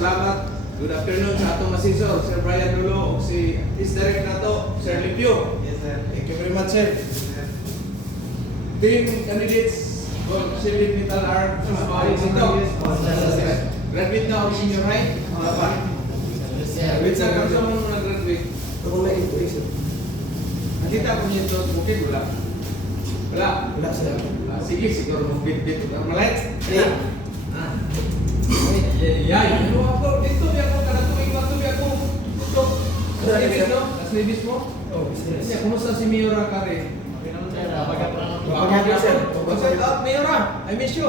salamat. Good afternoon sa atong masisor, Sir Brian Nulo, si Direct nato, Sir Lipio. Yes, sir. Thank you very much, sir. Team candidates, Silvin Metal Art, ito. Graduate na ako senior high. Graduate na kami sa mga graduate. Nakita ko niyo ito, bukid, wala. Wala, sir. Sige, siguro bukid dito. Malay? Yay, ano ako? Dito, ako, kada tuwing ako. Ito. Kasnibis, no? Kasnibis mo? Kumusta si Miura Kare? What's up, Miura? I miss you.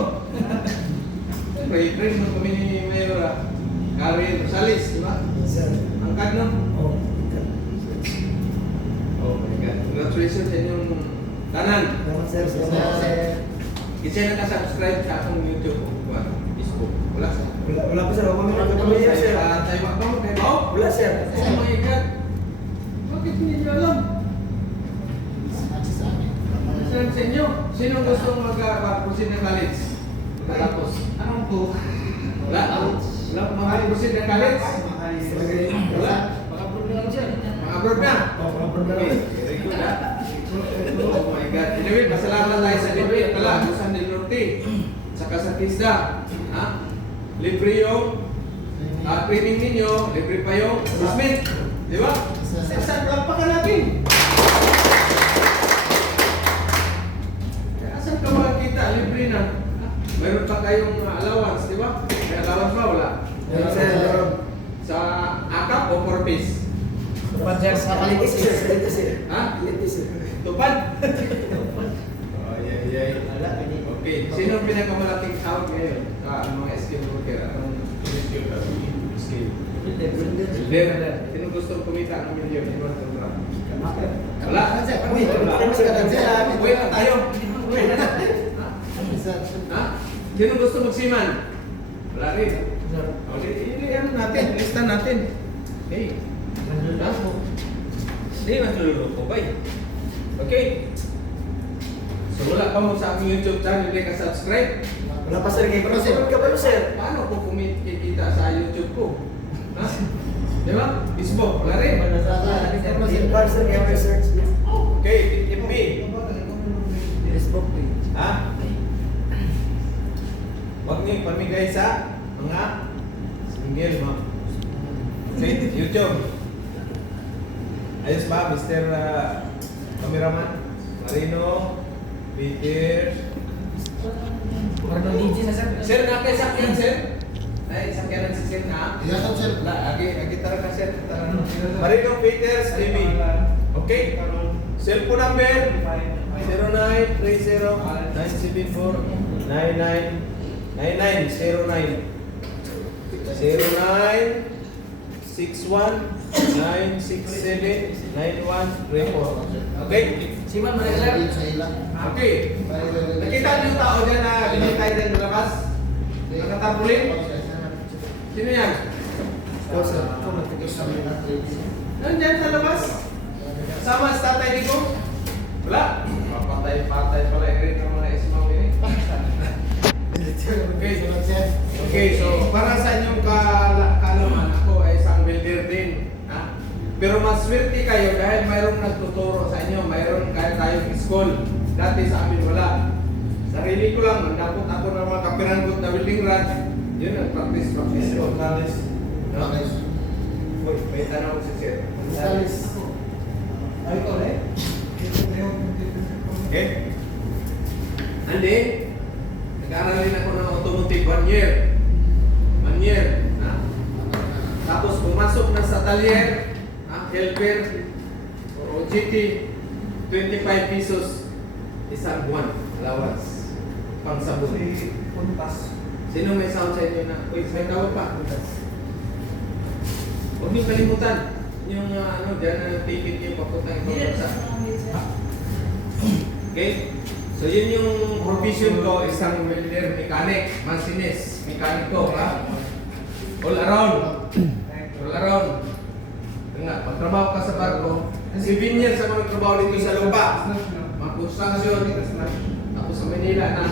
Friend mo kami ni Miura. Kare Rosales, di ba? Angkad, no? Oh my God. Congratulations sa inyong tanan. Kasi nakasubscribe sa akong YouTube o Facebook. Wala sa? Wala pa sir, ako kami nagkakabaya sir. Tayo ba? Kay Bao? Wala sir. Oh my God. Bakit hindi nyo alam? Sir, sa inyo, sino gusto mag-proceed ng college? Tapos, anong po? Wala? Wala po mag-proceed ng college? Wala? Mag-abroad na lang siya. Mag-abroad na? Okay. Very good ha? Oh my God. Anyway, pasalamat tayo sa libre. Pala, Busan del Norte. Saka sa TISDA. Ha? Libre yung training ninyo. Libre pa yung assessment. Di ba? Saan lang pa ka natin? Saan ka makakita? Libre na. Mayroon pa kayong allowance, di ba? May allowance ba? Wala. Sa AKAP o 4-piece? Sa kalitis sir. Ha? Tupad? Oh, yay. Okay. Sino ang pinakamalaking sahod ngayon sa mga skill worker? Anong skill? Builder. Sino gusto kumita ng milyon? Wala? Uwi na tayo. Ha? Sino gusto magsiman? Wala rin. Hindi ano natin. Lista natin. Okay. Hindi mas luluko ba eh? Okay. So wala pa mo sa aking YouTube channel, hindi ka subscribe. Wala pa sir, kayo pa sir. Ka ba sir? Paano ko kumikita sa YouTube ko? Ha? Di ba? Facebook, wala rin. Bar sir, kaya research niya. Okay, FB. Facebook page. Ha? Huwag niyo pamigay sa mga single, ma'am. Okay, YouTube. Ayos ba, Mr. Cameraman? Marino, Peter. Sir, nakay sakyan, sir? Ay, sakyanan si sir na? Iya, sir. Agi tara ka, sir. Marino, Peter, Stevie. Okay? Cellphone number 0930-9999-0961-967-9134. Okay? Siman mo na Okay. Nakita niyo yung tao dyan na binitay din sa labas? Nakatapulin? Sino yan? Nandyan sa labas? Sama sa tatay ni ko? Wala? Papatay-patay pala yung rin ng mga ismaw yun eh. Okay, so para sa inyong kaalaman, ako ay isang builder din. Ha? Pero mas swerte kayo dahil mayroong nagtuturo sa inyo, mayroong kaya tayong school. Dati sa amin wala. Sarili ko lang, nandapot ako ng mga kapiranggot na building rod. Yun, nag-practice ko. No? Uy, may tanong si Sir. Okay? Andi, nag-aaral din ako ng automotive 1 year. 1 year. Ha? Tapos pumasok na sa talyer, helper, or OGT, 25 pesos isang buwan, allowance, pang sabon. Sino may sound sa inyo na, uy, may tawag pa? Huwag niyo kalimutan yung dyan na ticket niyo papuntang ibang bansa. Okay? So yun yung profession ko, isang welder, mechanic, machinist, mekaniko, ha? All around. All around. Nga, pagtrabaho ka sa barko, 7 years sa mga trabaho dito sa lupa. Mag-construction, ako sa Manila na,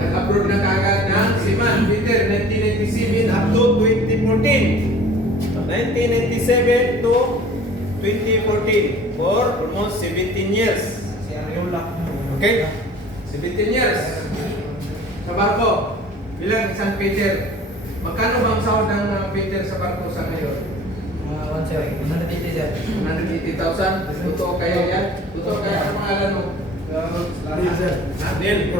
nag-abroad na kagad na si Man, Peter, 1999. 1997 up to 2014. 1997 to 2014 for almost 17 years. Si Ariola. Okay? 17 years. Sa barko, bilang isang Peter. Magkano bang sahod ng Peter sa barko sa ngayon? 180, sir. 180,000? Totoo kaya yan? Totoo kaya ang pangalan mo? Hindi, sir. Neil,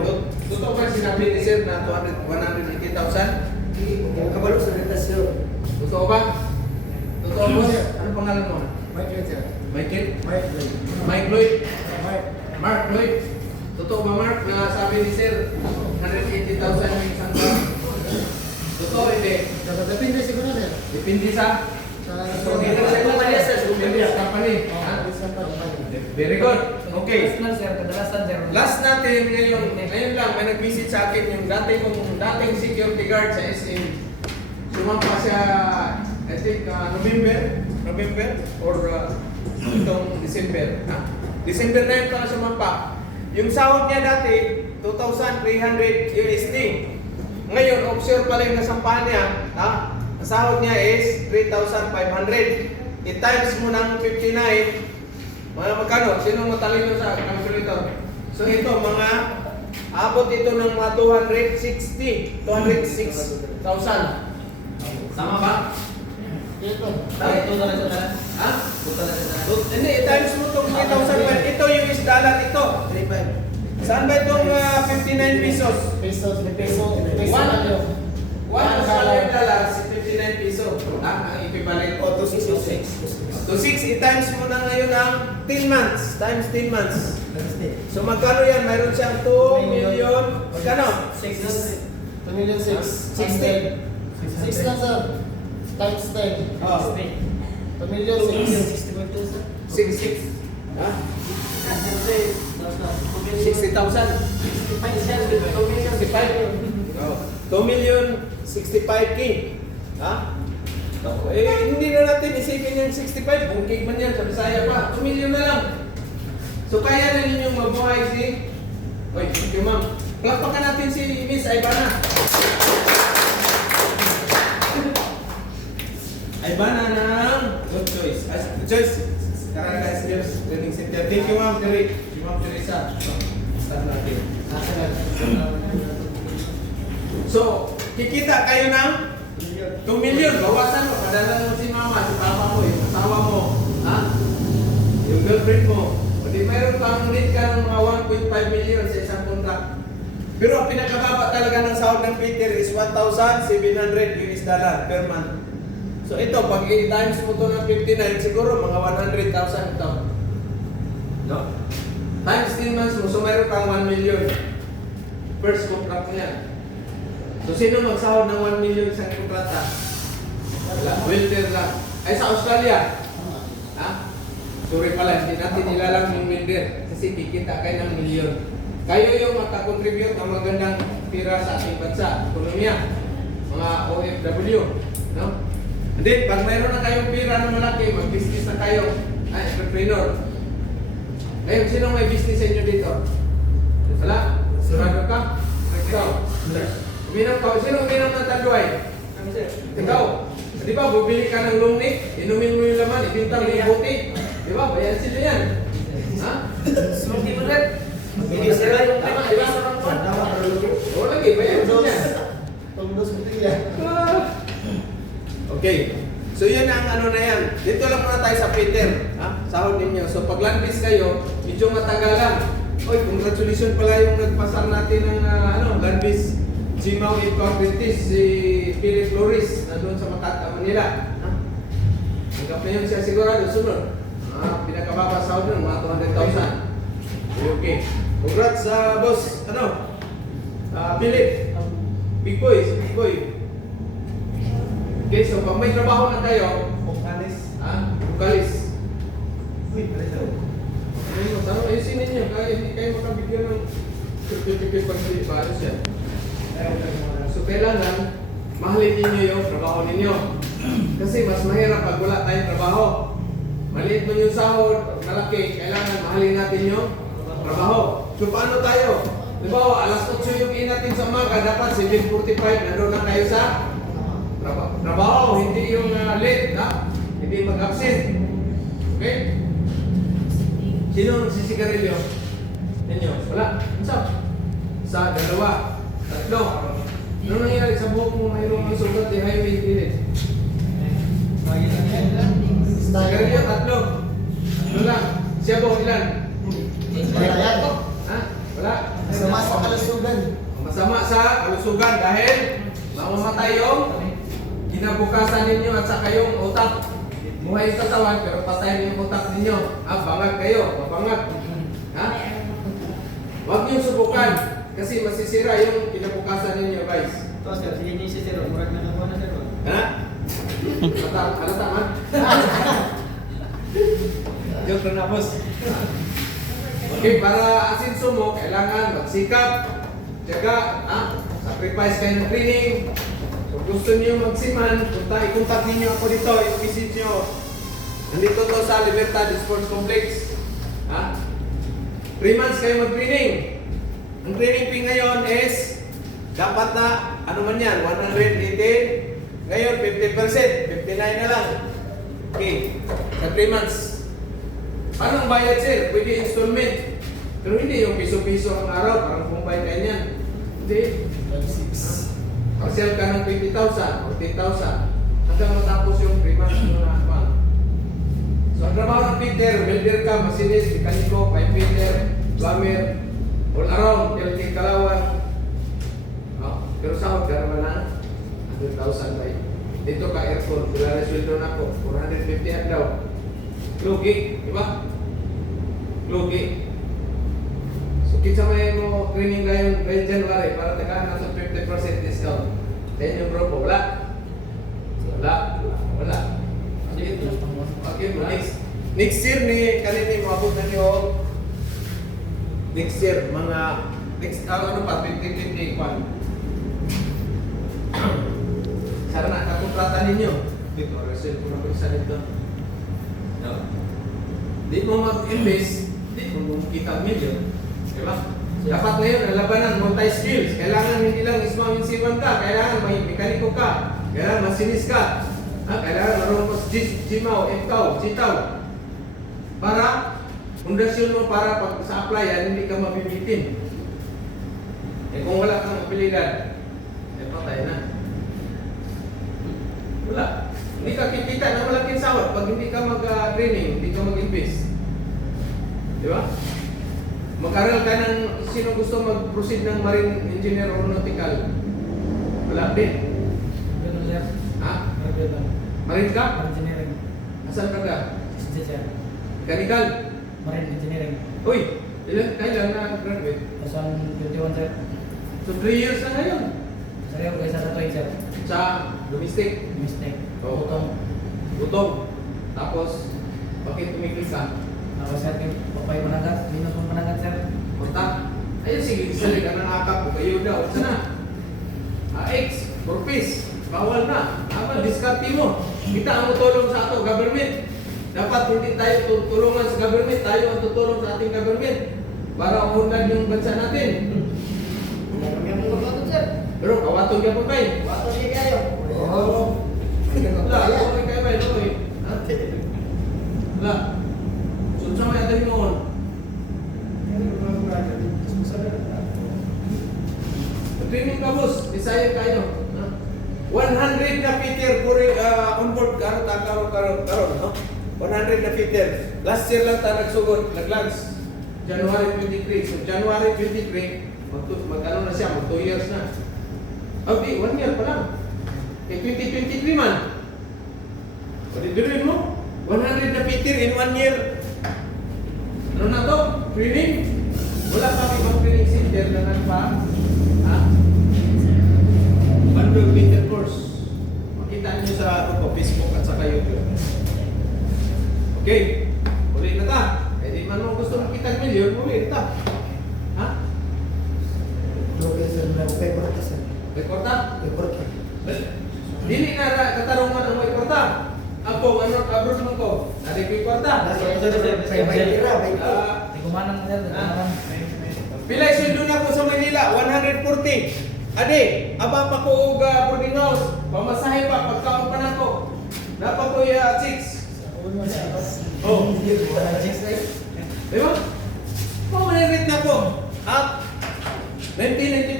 totoo ba sinabi ni Sir na 180,000? Kabalo sa retasyon. Totoo ba? Totoo mo? Ano pangalan mo? Michael, sir. Michael? Michael. Mike Lloyd? Mike. Mark Lloyd? Totoo ba Mark na sabi ni Sir 180,000 yung isang taon? Totoo hindi? Depende siguro, sir. Depende sa? Depende sa kumpanya, sir. Depende sa company. Ha? Very good. Okay. Kadalasan, sir. Last natin ngayon lang may nag-visit sa akin yung dating security guard sa SM. Sumampa siya, I think November or itong December. Ha? December na yun pala sumampa. Yung sahod niya dati, 2,300 USD. Ngayon, offshore pala yung nasampahan niya. Ha? Ang sahod niya is 3,500. I-times mo ng 59. Mga magkano? Sino matalino sa calculator? So ito, mga abot ito ng mga 206,000. Tama ba? Ito. Ito na lang sa Ha? Buta na sa Hindi, i-times mo itong 3,000. Ito yung US dollar ito. 3,500. Saan ba itong 59 pesos? Pesos. One Australian dollar, 59 peso. Ang equivalent. O, 266. So 6, i-times mo na ngayon ang 10 months. Times 10 months. So magkano yan? Mayroon siyang 2 million. Magkano? 2,600,000. 60. 6 na, sir. Times 10. Oh. 2,600,000. 66. Ha? 60,000. 65. Oh. 2,065,000. Ha? Hindi na natin isipin yung 65. Bungkig man yan, sa Bisaya pa. 2 million na lang. So kaya na ninyong mabuhay si... Oy, thank you ma'am. Palakpakan natin si Miss Ivana. Ivana ng Good Choice. Good choice. Caraga Skills Training Center. Thank you ma'am, Derek. Si Ma'am Teresa. Start natin. So, kikita kayo ng 2 million. Bawasan mo. Padala mo si mama, si papa mo, yung asawa mo. Ha? Yung girlfriend mo. O di mayroon kang need ka ng mga 1.5 million sa isang contract. Pero ang pinakababa talaga ng sahod ng Peter is 1,700 US dollar per month. So ito, pag i-times mo to ng 59, siguro mga 100,000 ito. No? Times 10 months mo, so mayroon kang 1 million. First contract niya. So sino magsahod ng 1 million sa kontrata? Wala. Welder lang. Ay sa Australia. Ha? Sorry pala, hindi natin nilalang yung welder. Kasi kikita kayo ng milyon. Kayo yung makakontribute ng magandang pira sa ating bansa. Ekonomiya. Mga OFW. No? And then, pag mayroon na kayong pira na malaki, mag-business na kayo. Ay, entrepreneur. Ngayon, sino may business sa inyo dito? Wala? Sarado ka? Ikaw? Uminom ka? Sino uminom ng tanduay? Ikaw? Di ba, bubili ka ng lumnik, inumin mo yung laman, ibintang mo yung buti. Di ba, bayan sila yan. Ha? Hindi mo rin. Tama, di ba? Oo lagi, bayan sila yan. Okay. So yan ang ano na yan. Dito lang muna tayo sa Peter. Ha? Sahod ninyo. So pag landbis kayo, medyo matagalan. Oy, congratulations pala yung nagpasang natin ng landbis. Jimaw Adventist, si Philip Flores, na doon sa Makata, Manila. Ha? Hanggang na yun siya sigurado, sunod. Pinakababa sahod nun, mga 200,000. Okay. Congrats sa boss, Philip. Big boy, big boy. Okay, so pag may trabaho na kayo, bukalis. Uy, tanong, ayusin ninyo, kaya hindi kayo makabigyan ng certificate pag hindi paayos yan. So kailangan, mahalin ninyo yung trabaho ninyo. Kasi mas mahirap pag wala tayong trabaho. Maliit mo yung sahod, malaki, kailangan mahalin natin yung trabaho. So paano tayo? Diba, alas 8 yung natin sa umaga, dapat 7:45, nandun na kayo sa Trabaho, hindi yung late, ha? Hindi mag-absent. Okay? Sino ang sisigarilyo? Ninyo? Wala. Sa dalawa, tatlo. Ano nangyari sa buhok mo mayroong sugat di highway gilid? Sigarilyo, tatlo. Ano lang? Siya po, ilan? Wala yan. Ha? Wala? Masama sa kalusugan. Masama sa kalusugan dahil mamamatay yung kinabukasan ninyo at saka yung utak. Buhay sa katawan pero patay yung utak ninyo. Bangag kayo, mabangag. Ha? Huwag niyong subukan kasi masisira yung kinabukasan ninyo, guys. Ito, sir, sige niyo si Sir. Murag na nakuha na, Sir. Ha? Halata man? Joke lang na, boss. Okay, para asinso mo, kailangan magsikap, tiyaga, sacrifice kayo ng training. Kung gusto niyo magsiman, i-contact niyo ako dito, i-visit niyo. Nandito to sa Libertad Sports Complex. 3 months kayo mag-training. Ang training fee ngayon is dapat na, ano man yan, 118. Ngayon, 50%, 59 na lang. Okay, sa 3 months. Paano ang bayad, sir? Pwede installment. Pero hindi yung piso-piso ang araw, parang kumbay kayo niyan. Hindi. Partial ka ng 20,000, 14,000. Hanggang matapos yung 3 months mo na naman. So, ang trabaho ng fitter, welder ka, machinist, mekaniko, pipe fitter, plumber, all around, healthy kalawan. Pero sahod ka naman na 100,000 ba? Dito ka aircon, wala na sweldo na ako, 450 at daw. Lugi, di ba? Lugi. So, kitsa may mo training ngayon by January para takahan na sa 50% discount. Then yung grupo, wala. Wala. Okay, next year ni kanini mabot na niyo. Next year, mga next ano pa 2021. Sana nakakontrata ninyo. Dito, reserve ko na isa dito. No. Di mo mag-invest, di mo kita million. Diba? Dapat ngayon, ang labanan, multi-skills. Kailangan hindi lang ismaminsiwan ka. Kailangan may mekaniko ka. Kailangan masinis ka. Kailangan marunong mo jimaw, ikaw, jitaw. Para, pundasyon mo para pag sa applyan, hindi ka mabibitin. Kung wala kang abilidad, patay na. Wala. Hindi ka kikita na malaking sahod pag hindi ka mag-training, hindi ka mag-invest. Di ba? Mag-aral ka ng sino gusto mag-proceed ng marine engineer or nautical. Wala din. Ganun, Sir. Ha? Ganun. Marine ka? Engineering. Asan ka ka? Sir. Mechanical? Marine Engineering. Uy! Kailan na graduate? 2021, Sir. So 3 years na ngayon. Sir, yung isa sa tuwing, Sir. Sa domestic. Mistake. Oo. Gutom. Tapos, bakit tumigil ka? Ako, Sir, yung papay managat. Minus mo managat, Sir. Punta. Ayun, sige, isali ka ng akap ko. Kayo daw. Sana. X, purpose. Bawal na. Diskarte mo. Kita ang tutulong sa ato, government. Dapat hindi tayo tutulungan sa government. Tayo ang tutulong sa ating government. Para umunlad yung bansa natin. Pero kawatong ka po kayo. Wato niya kayo. Oo. Wala, okay kayo ba? Ito eh. Wala. Sunsa may atay mo. Training ka, boss. Bisaya kayo. 100 na fitter onboard karon, no? 100 na fitter. Last year lang ta nagsugod, nag-lunch. January 23. So January 23, mag-ano na siya, mag 2 years na. Okay, 1 year pa lang. Eh 2023 man. Pwede mo? 100 na fitter in 1 year. Ano na to? Training? Wala pa ibang training center na nagpa. Bundle fitter course. Makita niyo sa Facebook at saka YouTube. Okay. Ulit na ta. Eh di man mo gusto makita milyon, ulit ta. Ha? Okay, Sir. Paper ka, Sir. Rekorda? Paper ka. Dili na katarungan ang may kwarta. Ako, ano, abroad man ko. Nadi ko yung kwarta. Hindi kumanang, Sir. Pilay sweldo na ko sa Manila, 140. Ade, aba pa ko og boarding house. Pamasahe pa Oh, di ba? Oh, may-rate na po. At 1995,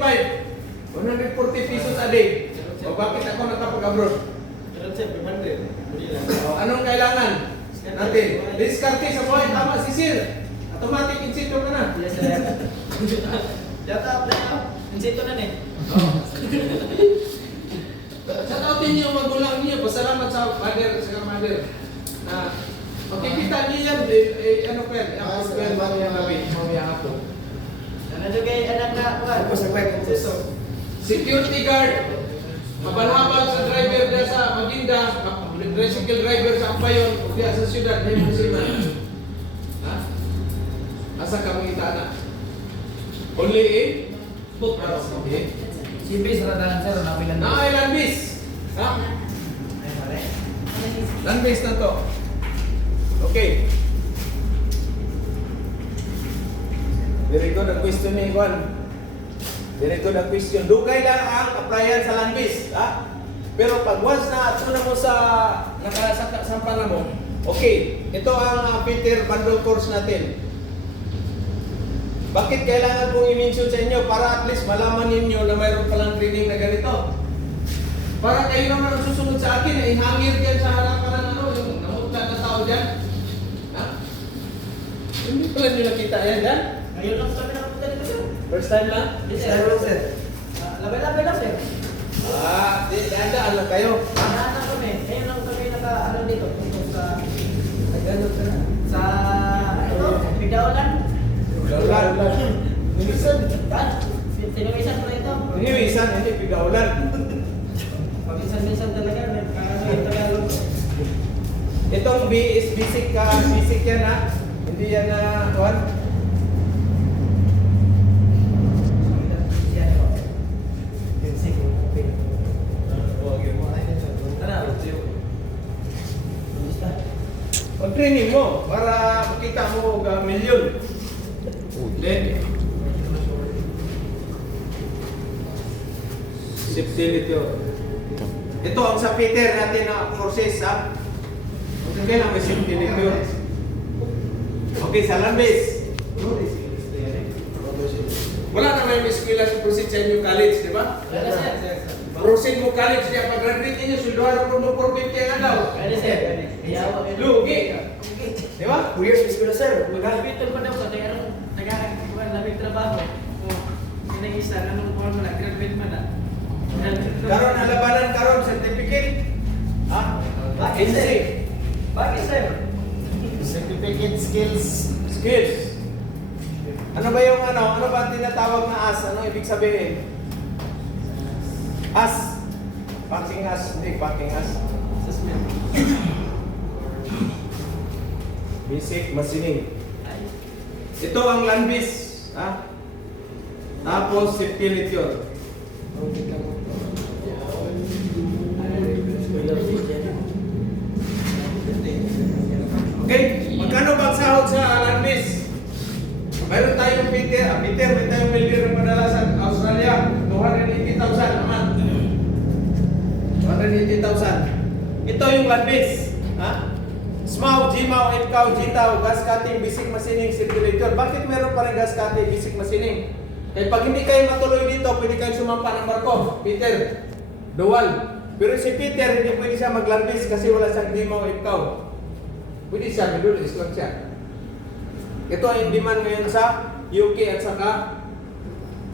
140 pesos a day. O bakit ako nakapag-abroad? O, anong kailangan natin? Diskarte sa buhay. Tama si Sir. Automatic insito ka na. Yes, sir. Yata, apply na. Insito na eh. Shout out ninyo yung magulang niyo. Pasalamat sa father sa mother. Na makikita niyo yan. Ano ko yan? Ako ko yan. Mamaya gabi. Mamaya ako. Ano kay anak na Tapos nagpay kung Security guard. Mabalhabal sa driver na sa Maginda. Tricycle driver sa Ampayon. O diya sa syudad. May musima. Ha? Asa ka mong na? Only in? Footpaths. Okay. si Bis radahan sir, napilan. Na ay landbis. Ha? Ay, pare. Landbis na to. Okay. Very good ang question ni Juan. Very good ang question. Dugay lang ang applyan sa landbis. Ha? Pero pag once na at na mo sa nakasampan na mo, okay, ito ang Peter bundle course natin. Bakit kailangan kong i-mention sa inyo? Para at least malaman ninyo na mayroon palang training na ganito. Para kayo naman ang susunod sa akin, eh, ihangir dyan sa harapan ng ano, yung namutla na tao dyan. Ha? Hindi pala nyo nakita yan dyan? Ngayon lang kami nakapunta dito sir. First time lang? Yes, Sir, sir. Labay-labay lang sir. Daan lang kayo. Naanak kami. Ngayon lang kami naka-ano dito. Tungkol sa... Tagalog ka na. Sa... Ito, Bigdaolan. Gaulan. Minsan, tinawisan ko na ito. Iniwisan, hindi pigaulan. Paminsan-minsan talaga, may parang yung Tagalog. Itong B is basic ka, basic yan ha. Hindi yan na, Juan. Pag-training mo, para makita mo milyon. Then, safety nito. Ito ang sa Peter natin na courses ha. Okay lang may safety nito. Okay, sa landbase. Wala na may eskwela sa proceed sa inyong college, di ba? Pwede sir. Proceed mo college niya, pag-graduate ninyo, sulduhan ko mo 450 ang daw. Pwede sir. Iyaw. Lugi. Di ba? 2 years is ko na, sir. Mag-hospital pa daw sa labing trabaho. Pinag-isa, anong form mo na, graduate mo na. Karon ang labanan karon certificate. Ha? Bakit sir? NC. Bakit sir? Certificate skills. Skills. Ano ba yung ano? Ano ba ang tinatawag na as? Ano ibig sabihin? As. Packing as. Hindi, packing as. Suspend. Basic machining. Ito ang landbase. Ha? Tapos safety net yun. Okay? Magkano bang sahod sa landbase? Mayroon tayong Peter, may tayong Melvin na padala sa Australia, 280,000 naman. 280,000. Ito yung landbase. Ha? SMAW, GMAW, FCAW, GTAW, gas cutting, basic machining, circulator. Bakit meron pa rin gas cutting, basic machining? Kaya pag hindi kayo matuloy dito, pwede kayo sumampa ng barko. Peter, dual. Pero si Peter, hindi pwede siya maglandbase kasi wala siyang GMAW, FCAW. Pwede siya, midulis lang siya. Ito ay demand ngayon sa UK at saka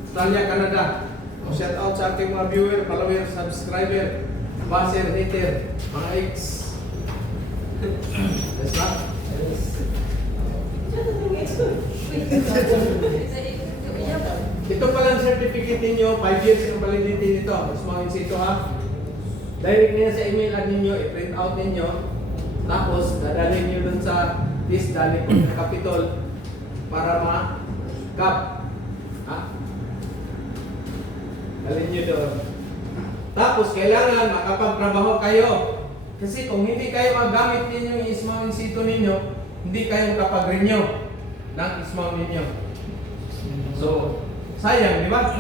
Australia, Canada. Shout out sa ating mga viewer, follower, subscriber, baser, hater, mga ex. Yes, ba? Ito palang certificate ninyo, 5 years yung validity nito. Mas mga insito ha. Direct niya sa email ad ninyo, i-print out ninyo. Tapos, dadalhin niyo dun sa list, dali po ng Capitol para ma-cap. Ha? Dalhin niyo doon. Tapos, kailangan makapagtrabaho kayo. Kasi kung hindi kayo magamit ninyo yung ismaw insito ninyo, hindi kayo makapag-renew ng ismaw ninyo. So, sayang, di ba?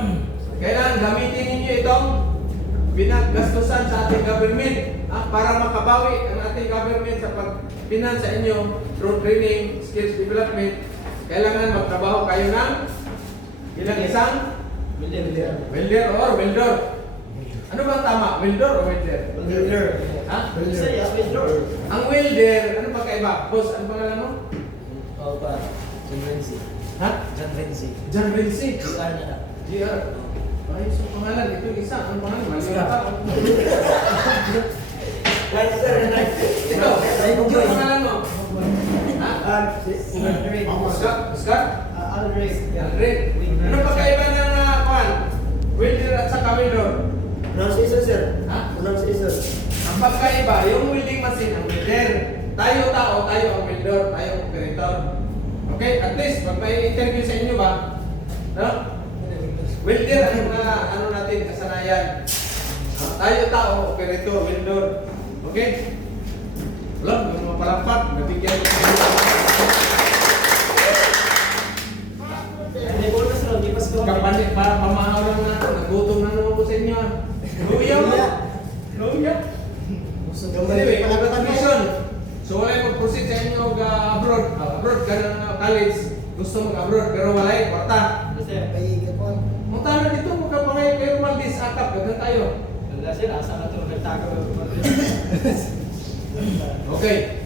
Kailangan gamitin ninyo itong pinaggastusan sa ating government para makabawi ang ating government sa pag-finance sa inyo through training, skills development. Kailangan magtrabaho kayo ng bilang isang welder or welder. Ano bang tama? Welder o welder? Welder. Ha? Isa ya, welder. Ang welder, ano pa kaiba? Boss, ano pangalan mo? Oo pa. John Renzi. Ha? John Renzi. John Renzi. GR na na. GR. Ay, so pangalan. Ito yung isa. Ang pangalan? Mali Oscar. ka. Ito. Yung pangalan mo? Ha? Oscar? Oscar? Aldrich. Andre? Ano pa kaiba ng kwan? Welder at saka welder? Pronunciation, sir. Ha? Pronunciation. Ang pagkaiba, yung welding machine ang welder. Tayo tao, tayo ang welder, tayo ang operator. Okay? At least, pag may interview sa inyo ba, no? Welder ang ano natin, kasanayan. Tayo tao, operator, welder. Okay? Wala, yung mga palampat, nabigyan ko. May bonus raw, di pas ko. Kapalit para pamahaw lang natin, nagutom na naman po sa inyo. Luya mo? Luya? Anyway, congratulations. So wala yung mag-proceed sa inyo abroad. Abroad ka ng college. Gusto mag-abroad pero wala yung kwarta. Sir. Munta na dito, magkapangay kayo Maldives, akap, ganda tayo. Wala sir, asa na ito nagtago. Okay.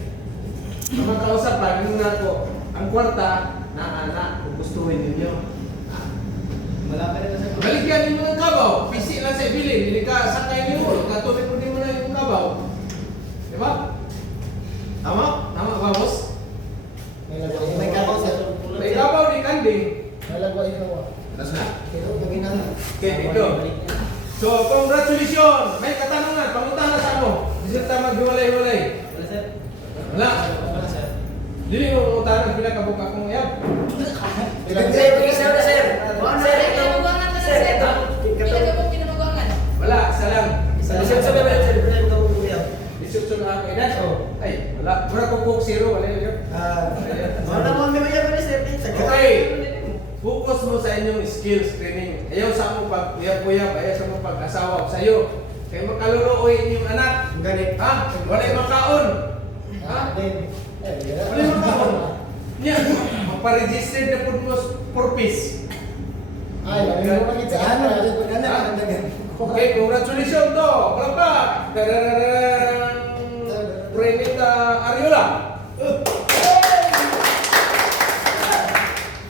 Ang magkausap lang, yun na po. Ang kwarta, na anak, kung gustuhin ninyo. Wala ka rin na sir. Baligyan ninyo ng kabaw. Pisi lang sa ibilin. Hindi ka sakay ninyo. Katulad mo din mo na yung kabaw. Diba? Tama? Tama ba, boss? May kabaw, sir. May kabaw di kandi. Nalagwa ikaw. Tapos na. Pero paginahan. Okay, dito. So, congratulations! May katanungan. Pangutan na sa ano? Di sila maghiwalay-hiwalay. Wala sir. Wala. Wala sir. Dili mo utanan pila ka buka kong iyab. Wala, isa lang. Isip sa mga kainan. Ay, wala. Mura ko cook zero. Wala yun. Okay. Focus mo sa inyong skills training. Ayaw sa mo pag-uyab-uyab, ayaw sa mo pag-asawa sa iyo. Kaya makaluroy inyong anak. Ganit. Ha? Wala yung makaon. Ha? Wala yung makaon. Nya, magpa-register na po mo for peace. Ay, lalo mo kita. Ano, lalo ko na. Okay, congratulations to. Palakpak. Tarararang. Renita Ariola.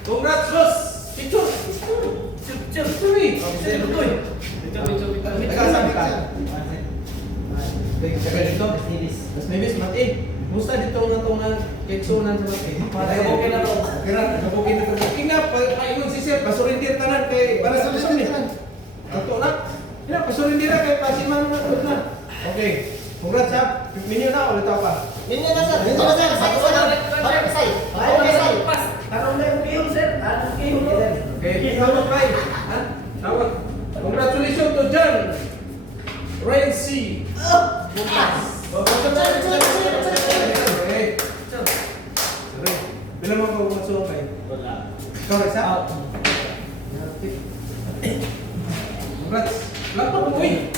Congrats, boss. Picture. Picture ni. Nagkasabi ka. Teka dito. Mas nabis, mati. Musta dito nga itong keksunan sa mati? Okay na to. Kira, nakabukin na ito. Buking na, paingon si Sir, pasurindir tanan kay para sa lisan ni. Ito na. Kira, pasurindir na kay pasiman na. Okay. Congrats ha. Minyo na, ulit ako pa. Tanong na yung kihon sir. Anong kihon no? Okay, tawag kay. Ha? Tawag. Congratulations to John Renzi. Bukas. Okay. Bilang mo ko masulong kayo. Wala. Ikaw, Reza? Congrats. Laptop mo, uy.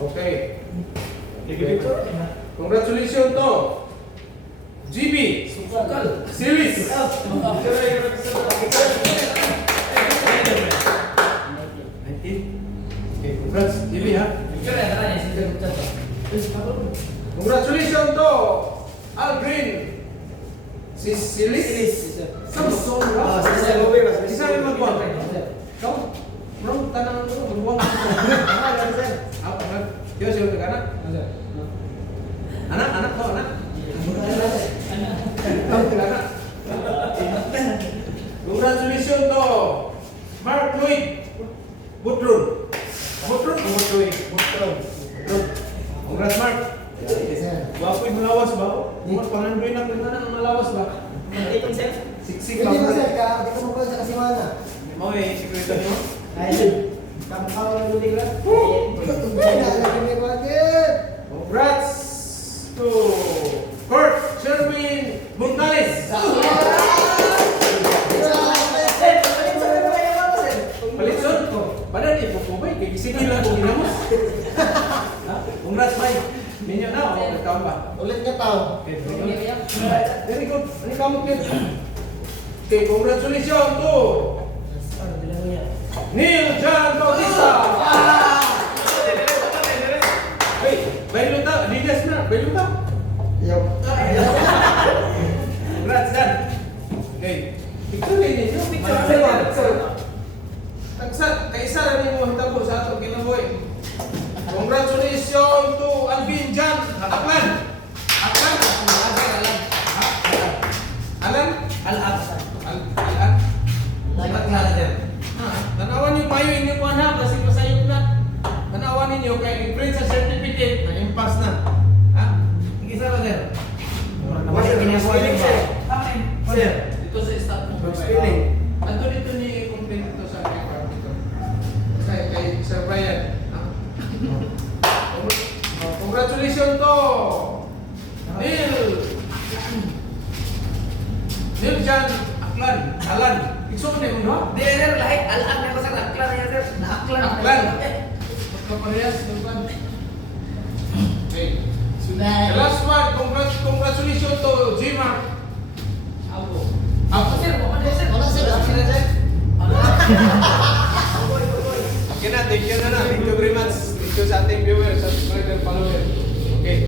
Okay. Congratulations to GB Series. Okay, congrats GB ha. Congratulations to Al Green Silis Samson. Isa rin magbuwang. Ikaw? Bro, tanang mo, magbuwang. Apa kan? Dia siapa ke anak? Anak kau anak? Tahu ke anak? Congratulations to Mark Lloyd Butrun. Congrats Mark. Wapo yung malawas ba? Mga pangandoy na kung ang malawas ba? Itong sir. Siksik Hindi ba? mo, sir. Hindi ko mo sa kasimana. Mau eh, security mo? Ayun. Kamu na luling lang. Congrats to Kurt Sherwin Buntales. Padahal di po bay, kay sige lang kung ginamos. Ha? Congrats bay. Ninyo na, o nagtaon ba? Ulit nga tao. Okay, very good. Ano ka mo kid? Okay, congratulations to Neil John Bautista. Hey, baylo ta, ligas na, baylo ta. Yup. Congrats Dan. Okay, picture ninyo. Picture. Tagsat, kaisa na ninyo mahitabo sa ato kinabuhi. Congratulations to Alvin Jan Aklan. Aklan. Alan? Alan? Alan? Tanawan niyo payo inyo po na kasi pasayop na. Tanawan ninyo kay print sa certificate naging pass na. Ha? Sige sa sir. Wala ginagawa niyo ba? Sir, dito sa staff mo. Mag-spelling. Ato dito ni complaint dito sa record dito. Kay Sir Brian. Ha? Congratulations to Neil Jan Aklan. Alan. Ikso mo na yung no? Di, sir, lahat alam na ko sa aklan na yan, sir. Naaklan. Aklan. Magkaparehas. Okay. The last one, congratulations to J-Mark. Ako. Sir, baka na, sir. Wala sila. Okay na, thank you na. Thank you very much. Thank you sa ating viewers, subscriber, follower.